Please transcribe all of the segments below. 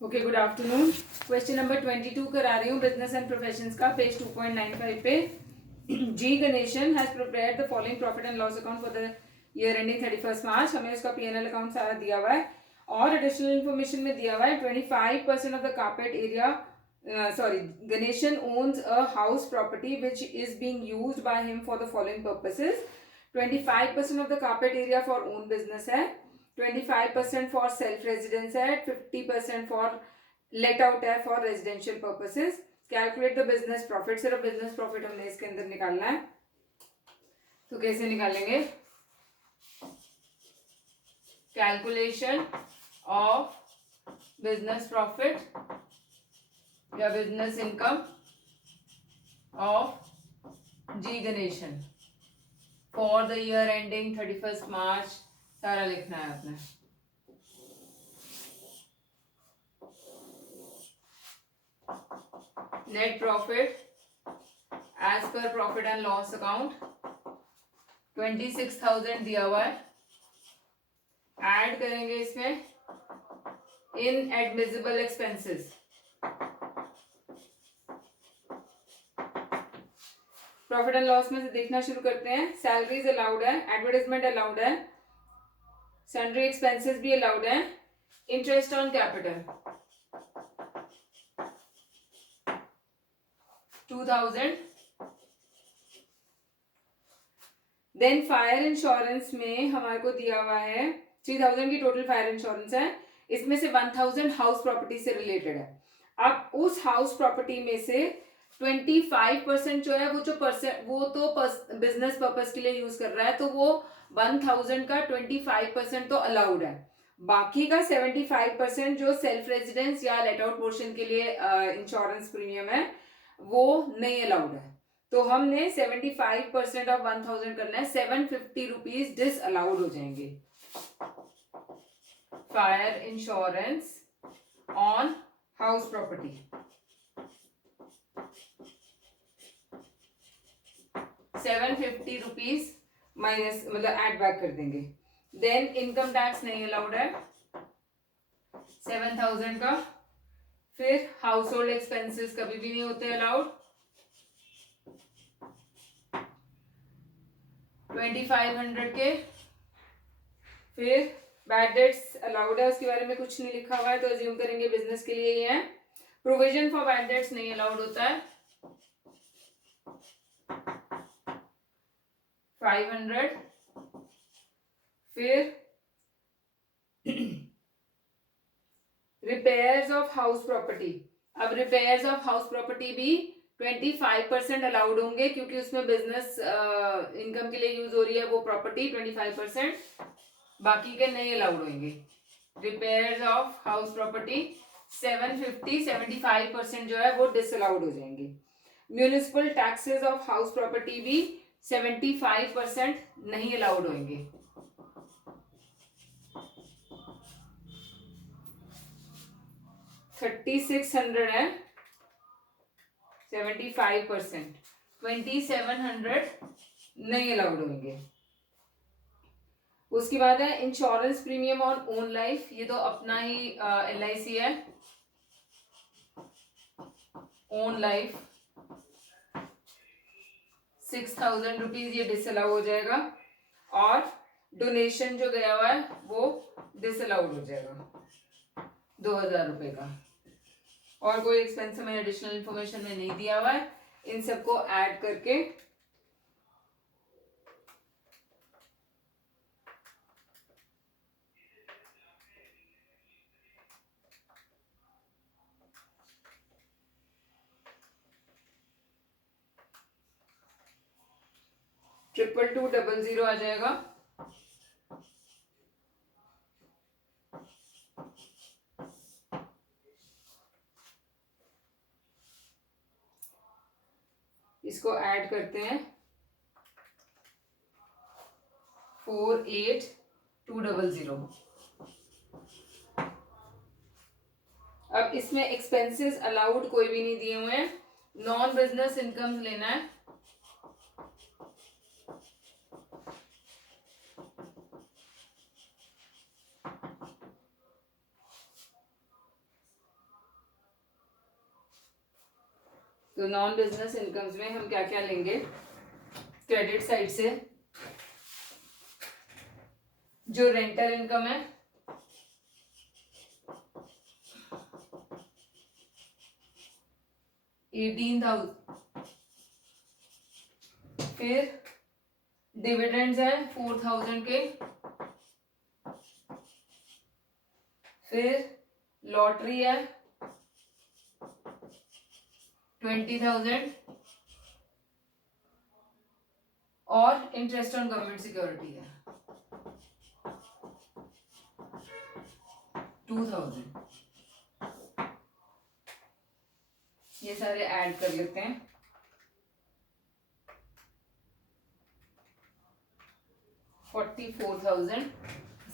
Okay, good afternoon. Question number 22 करा रही हूँ बिजनेस एंड प्रोफेशंस का, पेज 2.95 पे। G Ganesan has prepared the following profit and loss account for the year ending 31 March. हमें उसका PNL account सारा दिया हुआ है और एडिशनल इन्फॉर्मेशन में दिया हुआ है 25% of the carpet area, sorry, Ganeshan owns a house property which is being used by him for the following purposes. 25% of the carpet area for own business है, 25% for self residence है, 50% for let out है for residential purposes. Calculate the business profit. सिर्फ business profit हमने इसके अंदर निकालना है, तो कैसे निकालेंगे? Calculation of business profit या business income of G Ganeshan for the year ending 31st March सारा लिखना है आपने। नेट प्रॉफिट एज पर प्रॉफिट एंड लॉस अकाउंट 26,000 दिया हुआ है। ऐड करेंगे इसमें inadmissible expenses. Profit and loss में से देखना शुरू करते हैं। सैलरीज अलाउड है, एडवर्टाइजमेंट अलाउड है, सैलरी एक्सपेंसेस भी अलाउड है, interest on capital 2,000। Then fire insurance में हमारे को दिया हुआ है 3,000 की टोटल फायर इंश्योरेंस है। इसमें से 1,000 हाउस प्रॉपर्टी से रिलेटेड है। अब उस हाउस प्रॉपर्टी में से 25% जो है वो तो बिजनेस पर्पस के लिए यूज कर रहा है, तो वो 1,000 का 25% तो अलाउड है। बाकी का 75% जो सेल्फ रेजिडेंस या लेट आउट पोर्शन के लिए इंश्योरेंस प्रीमियम है वो नहीं अलाउड है। तो हमने 75% ऑफ 1,000 करना है, 750 रुपीज डिस अलाउड हो जाएंगे। Fire insurance on house property 750 rupees minus, मतलब ऐड बैक कर देंगे। देन इनकम टैक्स नहीं अलाउड है 7,000 का। फिर हाउस होल्ड एक्सपेंसेस कभी भी नहीं होते अलाउड। 2,500 के। फिर बैड डेट्स अलाउड है, उसके बारे में कुछ नहीं लिखा हुआ है तो अज्यूम करेंगे बिजनेस के लिए ही है। प्रोविजन फॉर बैड डेट्स नहीं अलाउड होता है 500। फिर रिपेयर्स ऑफ हाउस प्रॉपर्टी, अब रिपेयर्स ऑफ हाउस प्रॉपर्टी भी 25% अलाउड होंगे क्योंकि उसमें बिजनेस इनकम के लिए यूज हो रही है वो प्रॉपर्टी 25%, बाकी के नहीं अलाउड होंगे। रिपेयर्स ऑफ हाउस प्रॉपर्टी 750, 75% जो है वो डिसअलाउड हो जाएंगे। Municipal taxes of house property भी 75% नहीं अलाउड होंगे। 3,600 है 75%, 2,700 नहीं अलाउड होंगे। उसके बाद है insurance premium on own life, ये तो अपना ही LIC है। ओन लाइफ 6,000 रुपीज ये डिसअलाउ हो जाएगा और डोनेशन जो गया हुआ है वो डिसअलाउड हो जाएगा 2,000 रुपए का। और कोई एक्सपेंस हमें एडिशनल इंफॉर्मेशन में नहीं दिया हुआ है। इन सबको ऐड करके ट्रिपल 200 आ जाएगा। इसको ऐड करते हैं 48,200। अब इसमें एक्सपेंसेस अलाउड कोई भी नहीं दिए हुए हैं, नॉन बिजनेस इनकम लेना है। तो नॉन बिजनेस इनकम्स में हम क्या क्या लेंगे? क्रेडिट साइड से जो रेंटल इनकम है, $18,000, फिर डिविडेंड्स है 4,000 के, फिर लॉटरी है 20,000 और इंटरेस्ट ऑन गवर्नमेंट सिक्योरिटी है 2,000। ये सारे ऐड कर लेते हैं। 44,000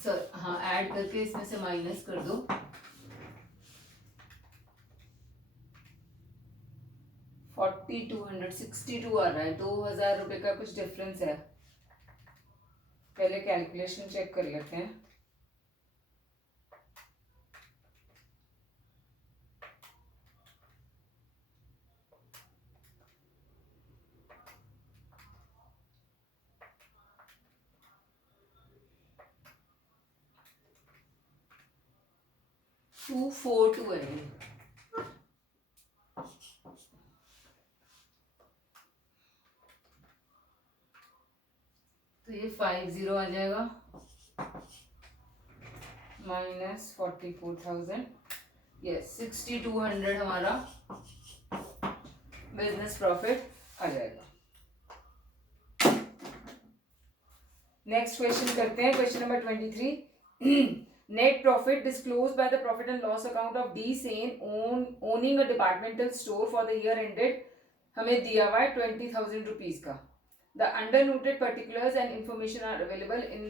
सर, हाँ ऐड करके इसमें से माइनस कर दो। 4,262 आ रहा है, 2,000 रुपए का कुछ डिफरेंस है। पहले कैलकुलेशन चेक कर लेते हैं। टू फोर टू है, तो ये 50 आ जाएगा माइनस 44,000, यस 6,200 हमारा बिजनेस प्रॉफिट आ जाएगा। नेक्स्ट क्वेश्चन करते हैं, question number 23। Net profit disclosed by the profit and loss account of D Sen owning a departmental store for the year ended, हमें दिया हुआ है 20,000 रुपीज का। The under noted particulars and information are available in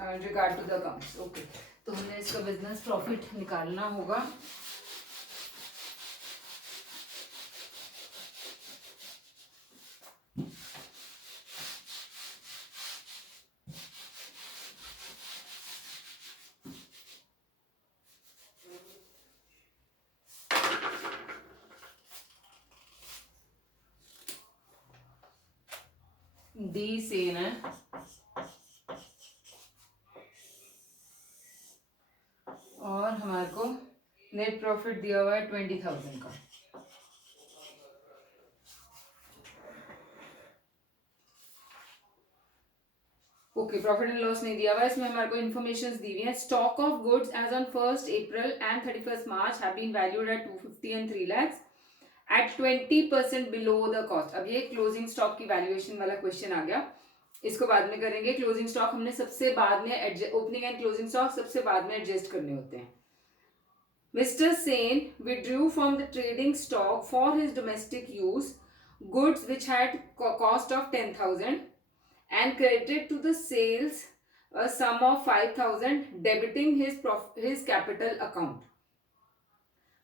regard to the accounts. Okay, तो हमें इसका business profit निकालना होगा। डी सेन है और हमारे को नेट प्रॉफिट दिया हुआ है 20,000 का। ओके, प्रॉफिट एंड लॉस नहीं दिया हुआ, इसमें हमारे को इन्फॉर्मेशन दी हुई है। Stock of goods as on 1st April and 31st March have been valued at 250 and 3 lakhs at 20% below the cost. अब ये क्लोजिंग स्टॉक की वैल्यूएशन वाला क्वेश्चन आ गया, इसको बाद में करेंगे। क्लोजिंग स्टॉक हमने सबसे बाद में, ओपनिंग एंड क्लोजिंग स्टॉक सबसे बाद में एडजस्ट करने होते हैं। Mr. Sen withdrew from the trading stock for his domestic use goods which had cost of 10,000 and credited to the sales a sum of 5,000, debiting his capital account.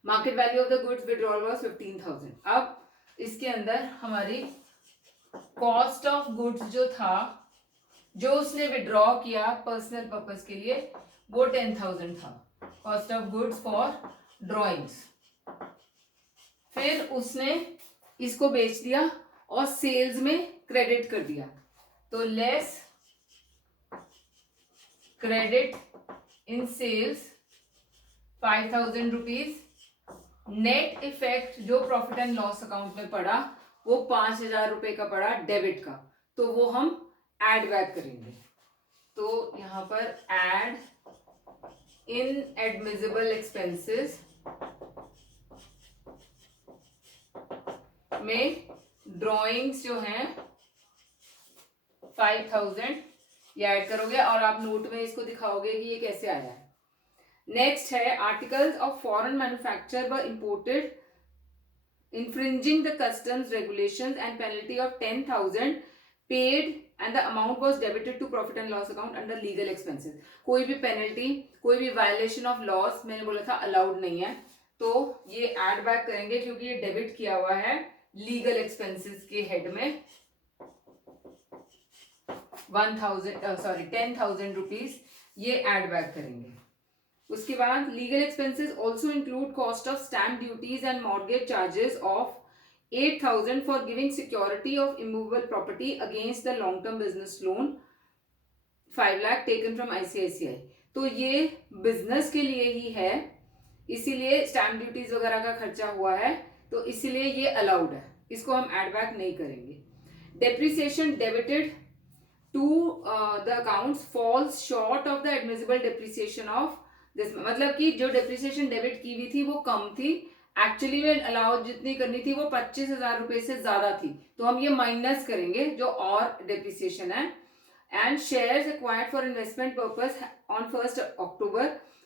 Market value of the goods withdrawal was 15,000. अब इसके अंदर हमारी cost of goods जो था, जो उसने withdraw किया personal purpose के लिए, वो 10,000 था। Cost of goods for drawings. फिर उसने इसको बेच दिया और सेल्स में क्रेडिट कर दिया, तो less credit in sales 5,000 rupees. Net effect जो प्रॉफिट एंड लॉस अकाउंट में पड़ा वो 5,000 रुपए का पड़ा डेबिट का, तो वो हम ऐड बैक करेंगे। तो यहां पर ऐड इनएडमिसिबल एक्सपेंसेस में ड्रॉइंग्स जो हैं 5,000 ये ऐड करोगे और आप नोट में इसको दिखाओगे कि ये कैसे आया है। नेक्स्ट है आर्टिकल्स ऑफ फॉरेन मैन्युफैक्चर व imported infringing the customs regulations and penalty of 10,000 paid and the amount was debited to profit and loss account under legal expenses. कोई भी पेनल्टी, कोई भी वायलेशन ऑफ लॉस मैंने बोला था allowed नहीं है, तो ये ऐड बैक करेंगे क्योंकि ये डेबिट किया हुआ है लीगल एक्सपेंसेस के हेड में। 10,000 रुपीज ये ऐड बैक करेंगे। उसके बाद legal expenses also include cost of stamp duties and mortgage charges of 8,000 for giving security of immovable property against the long term business loan 5 lakh taken from ICICI. तो ये business के लिए ही है, इसीलिए stamp duties वगैरह का खर्चा हुआ है, तो इसीलिए ये अलाउड है, इसको हम एड बैक नहीं करेंगे. Depreciation debited to the accounts falls short of the admissible depreciation of this. मतलब कि जो डेप्रिसिएशन डेबिट की हुई थी वो कम थी, एक्चुअली में अलाउड जितनी करनी थी वो 25,000 रुपए से ज्यादा थी, तो हम ये माइनस करेंगे जो और डेप्रिसिएशन है. And shares acquired for investment purpose on 1st October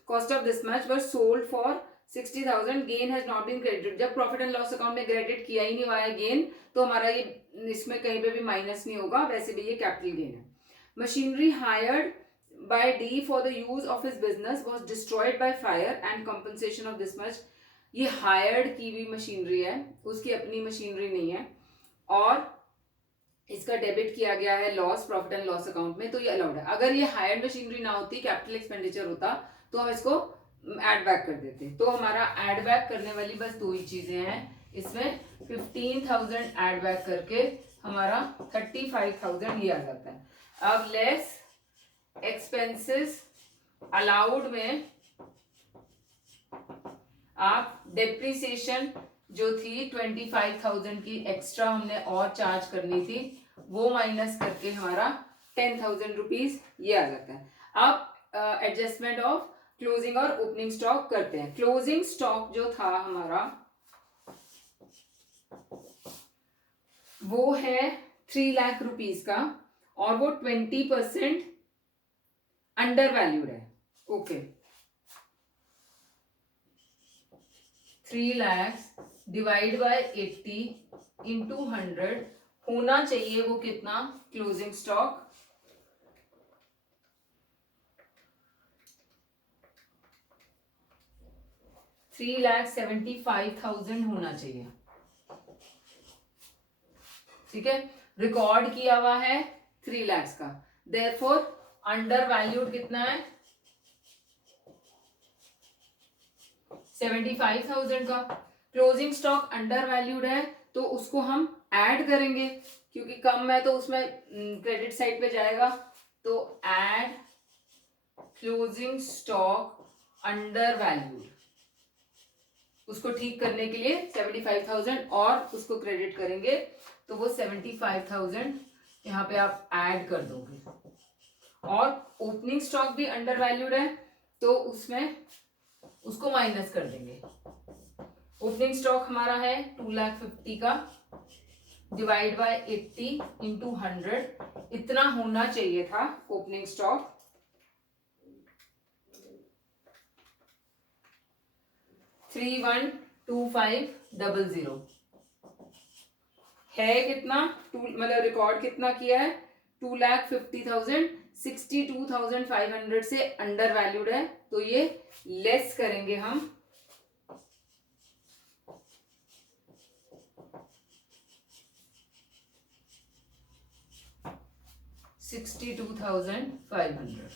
cost of this much were sold for 60,000. Gain has not been credited. जब प्रॉफिट एंड लॉस अकाउंट में क्रेडिट किया ही नहीं हुआ है गेन, तो हमारा ये इसमें कहीं पे भी माइनस नहीं होगा, वैसे भी ये कैपिटल गेन है. Machinery hired by D for the use of his business was destroyed by fire and compensation of this much. ये हायर्ड की हुई मशीनरी है, उसकी अपनी मशीनरी नहीं है, और इसका डेबिट किया गया है loss profit and loss account में, तो ये अलाउड है. अगर ये हायर्ड मशीनरी ना होती, कैपिटल एक्सपेंडिचर होता, तो हम इसको एड बैक कर देते. तो हमारा एड बैक करने वाली बस दो ही चीजें हैं इसमें. 15,000 एड बैक करके हमारा 35,000 ये आ जाता है. अब लेस एक्सपेंसेस अलाउड में आप डेप्रिसिएशन जो थी 25,000 की एक्स्ट्रा हमने और चार्ज करनी थी, वो माइनस करके हमारा 10,000 रुपीज ये आ जाता है. अब एडजस्टमेंट ऑफ क्लोजिंग और ओपनिंग स्टॉक करते हैं. क्लोजिंग स्टॉक जो था हमारा वो है 3 लाख रुपीज का, और वो 20% अंडर वैल्यूड है. Okay, 3 lakh divide by 80 into 100 होना चाहिए वो कितना क्लोजिंग स्टॉक. 3,75,000 होना चाहिए. ठीक है, रिकॉर्ड किया हुआ है 3 लाख का, देयरफॉर अंडर वैल्यूड कितना है 75,000 का. क्लोजिंग स्टॉक अंडर वैल्यूड है, तो उसको हम ऐड करेंगे, क्योंकि कम है तो उसमें क्रेडिट साइड पे जाएगा. तो add closing stock under valued, उसको ठीक करने के लिए 75,000 और उसको क्रेडिट करेंगे, तो वो 75,000 यहाँ पे आप ऐड कर दोगे. और ओपनिंग स्टॉक भी अंडर वैल्यूड है, तो उसमें उसको माइनस कर देंगे. ओपनिंग स्टॉक हमारा है 2,50,000 का, डिवाइड बाय 80 इंटू 100 इतना होना चाहिए था ओपनिंग स्टॉक. 312500 है कितना, मतलब रिकॉर्ड कितना किया है 2,50,000. 62,500 से अंडर वैल्यूड है, तो ये लेस करेंगे हम 62,500.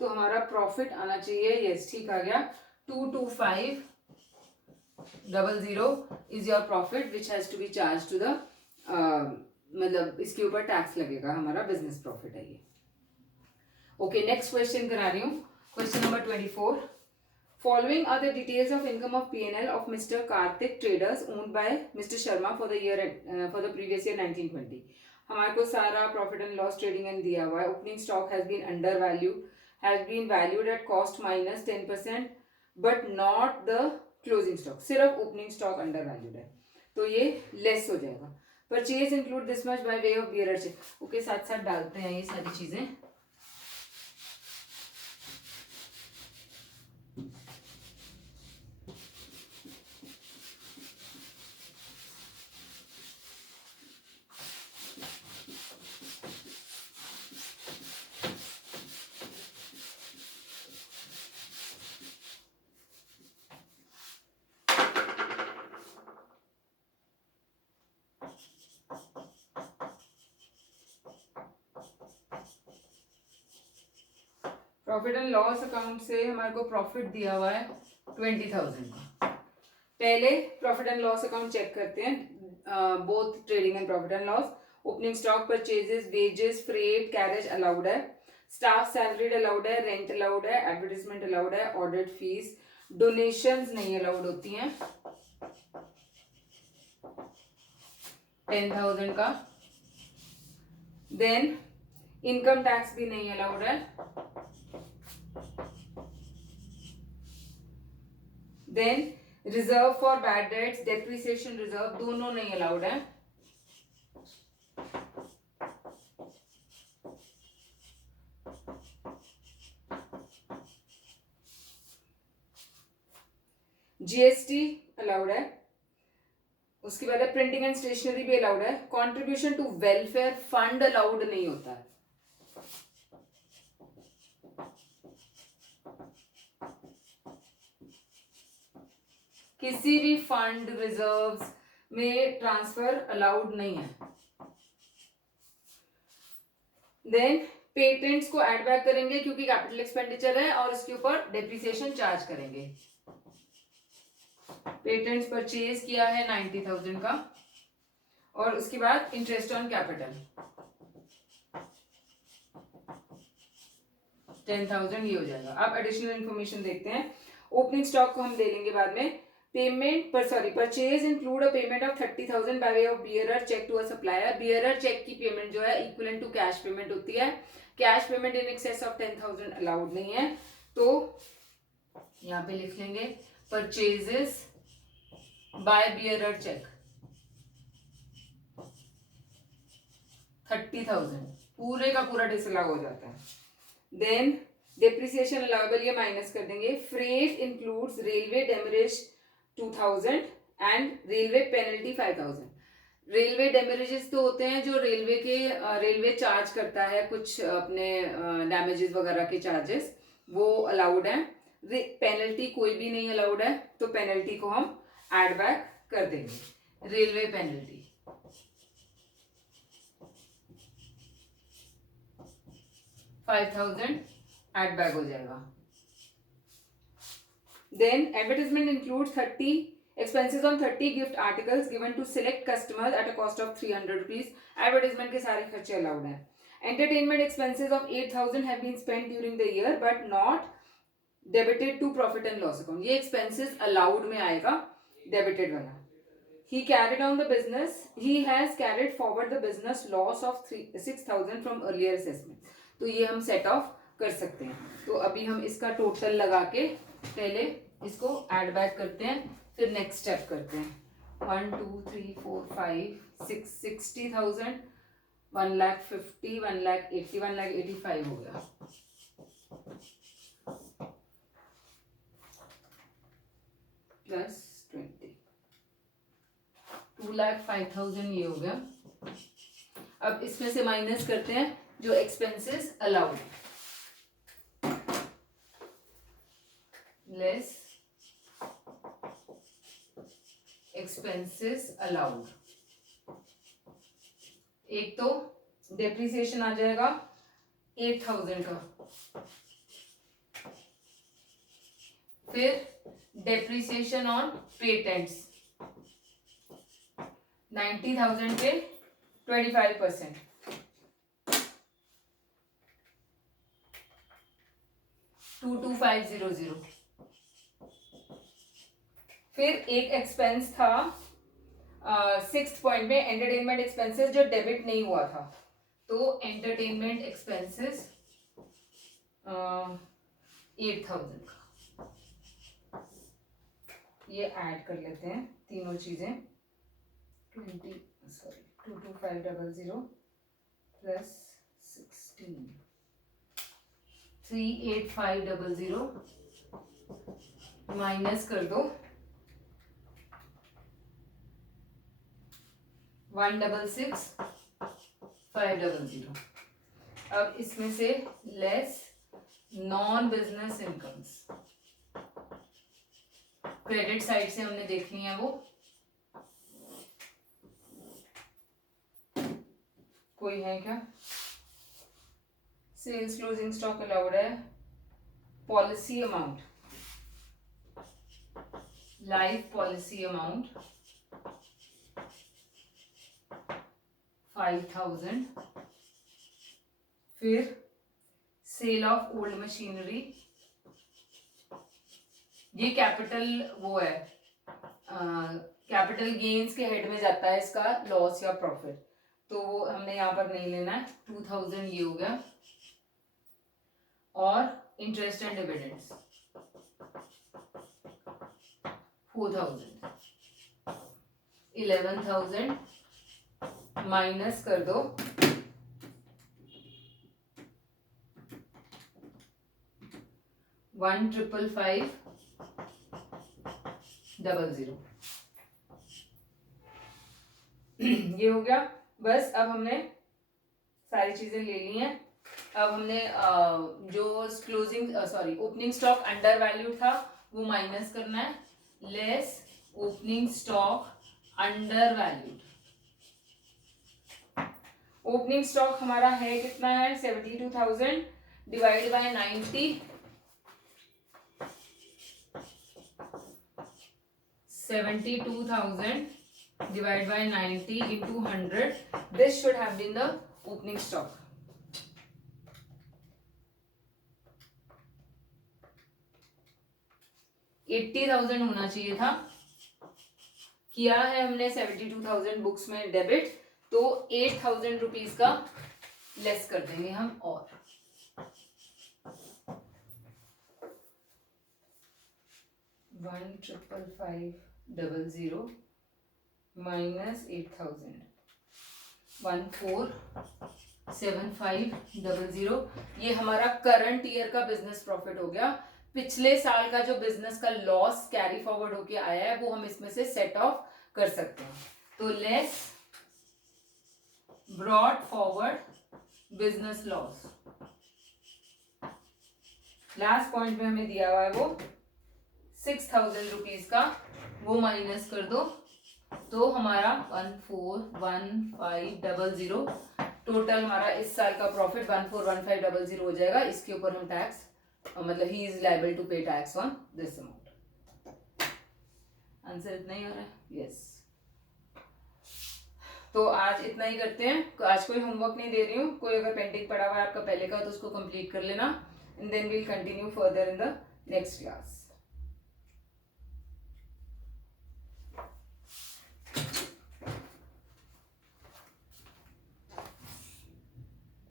तो हमारा प्रॉफिट आना चाहिए, यस ठीक आ गया, 225,000 is your profit which has to be charged to the, मतलब इसके ऊपर टैक्स लगेगा, हमारा बिजनेस प्रॉफिट है ये. ओके, नेक्स्ट क्वेश्चन करा रही हूँ. Question number 24. Following are the details of income of P&L of Mr. Karthik Traders owned by Mr. Sharma for the year for the previous year 1920. हमारे को सारा profit and loss trading and दिया हुआ है. Opening stock has been under value, has been valued at cost minus 10%, but not the closing stock. सिर्फ opening stock under valued है, तो ये लेस हो जाएगा. Purchase include this much by way of bearer cheque. Okay, साथ साथ डालते हैं ये सारी चीजें. प्रॉफिट एंड लॉस अकाउंट से हमारे को प्रॉफिट दिया हुआ है 20,000 का। पहले profit and loss account check करते हैं, both trading and profit and loss. Opening stock, purchases, wages, freight, carriage allowed है, स्टाफ सैलरीड अलाउड है, रेंट अलाउड है, एडवर्टीजमेंट अलाउड है, ऑडिट फीस, डोनेशंस नहीं अलाउड होती हैं 10,000 का। देन इनकम टैक्स भी नहीं अलाउड है। Then reserve for bad debts, depreciation reserve दोनों नहीं अलाउड है। जीएसटी अलाउड है। उसके बाद है प्रिंटिंग एंड स्टेशनरी भी अलाउड है। Contribution to welfare fund allowed नहीं होता है। किसी भी फंड रिजर्व्स में ट्रांसफर अलाउड नहीं है। देन पेटेंट्स को एड बैक करेंगे क्योंकि कैपिटल एक्सपेंडिचर है और उसके ऊपर डेप्रिसिएशन चार्ज करेंगे। पेटेंट्स परचेज किया है 90,000 का और उसके बाद इंटरेस्ट ऑन कैपिटल 10,000 ये हो जाएगा। अब एडिशनल इंफॉर्मेशन देखते हैं। ओपनिंग स्टॉक को हम दे लेंगे बाद में। पेमेंट पर purchase include a payment of 30,000 by way of bearer cheque to a supplier. Bearer cheque की पेमेंट जो है इक्विवेलेंट टू कैश पेमेंट होती है। Cash payment in excess of 10,000 allowed नहीं है। तो यहां पे लिख लेंगे परचेजेस बाय बियरर चेक 30,000 पूरे का पूरा डिसअलाउ हो जाता है। देन डेप्रिसिएशन अलाउबल ये माइनस कर देंगे। Freight includes railway demurrage 2,000 and railway penalty 5,000। Railway demurrages तो होते हैं जो रेलवे चार्ज करता है कुछ अपने डैमेजेस वगैरह के चार्जेस, वो अलाउड है। पेनल्टी कोई भी नहीं अलाउड है, तो पेनल्टी को हम एड बैक कर देंगे। रेलवे पेनल्टी 5,000 एड बैक हो जाएगा। Then advertisement includes 30 expenses on 30 gift articles given to select customers at a cost of 300 rupees. Advertisement के सारे खर्चे allowed हैं। Entertainment expenses of 8,000 have been spent during the year but not debited to profit and loss account. ये expenses allowed में आएगा, debited वाला। He carried on the business. He has carried forward the business loss of 6,000 from earlier assessment. तो ये हम set off कर सकते हैं। तो अभी हम इसका टोटल लगा के पहले इसको ऐड बैक करते हैं, फिर नेक्स्ट स्टेप करते हैं। 1 2 3 4 5 6 60,000 1,50,000 1,80,000 1,85,000 हो गया। प्लस 20 2,05,000 ये हो गया। अब इसमें से माइनस करते हैं जो एक्सपेंसेस अलाउड है। Less expenses allowed. एक तो डेप्रिसिएशन आ जाएगा 8,000 का, फिर डेप्रिसिएशन ऑन पेटेंट्स 90,000 पे 25%, 22,500। फिर एक एक्सपेंस था 6th पॉइंट में एंटरटेनमेंट एक्सपेंसेस जो डेबिट नहीं हुआ था, तो एंटरटेनमेंट एक्सपेंसेस 8,000 का ये ऐड कर लेते हैं तीनों चीजें। 22,500 प्लस 16 3,8,500 माइनस कर दो 1,66,500। अब इसमें से less non business incomes, credit side से हमने देखनी है, वो कोई है क्या? सेल्स क्लोजिंग स्टॉक अलाउड है, policy amount, life policy amount 5,000, फिर सेल ऑफ ओल्ड मशीनरी, ये कैपिटल वो है, कैपिटल गेन्स के हेड में जाता है इसका लॉस या प्रॉफिट, तो वो हमने यहाँ पर नहीं लेना है। 2,000 ये हो गया। और इंटरेस्ट एंड डिविडेंड्स 4,000, 11,000 माइनस कर दो 1,555,000। ये हो गया। बस अब हमने सारी चीजें ले ली हैं। अब हमने जो closing opening stock under value था वो माइनस करना है, less opening stock under valued. Opening stock हमारा है कितना है 72,000 divide by 90, 72,000 divided by 90 into 100. This should have been the opening stock. $80,000 होना चाहिए था, किया है हमने 72,000 बुक्स में डेबिट, तो 8,000 रुपीज का लेस कर देंगे हम। और 1,555,000 माइनस 8,000, 147500। ये हमारा करंट ईयर का बिजनेस प्रॉफिट हो गया। पिछले साल का जो बिजनेस का लॉस कैरी फॉरवर्ड होके आया है वो हम इसमें से सेट ऑफ कर सकते हैं। तो less brought forward business loss, last point में हमें दिया हुआ है वो 6,000 रुपीज का, वो माइनस कर दो तो हमारा 141500, टोटल हमारा इस साल का प्रॉफिट 141500 हो जाएगा। इसके ऊपर हम टैक्स मतलब ही इज लायबल टू पे tax on this amount. Answer इतना ही आ रहा है? यस। तो आज इतना ही करते हैं। आज कोई होमवर्क नहीं दे रही हूँ, कोई अगर पेंडिंग पड़ा हुआ है आपका पहले का तो उसको कंप्लीट कर लेना, and then we'll continue further in the next class.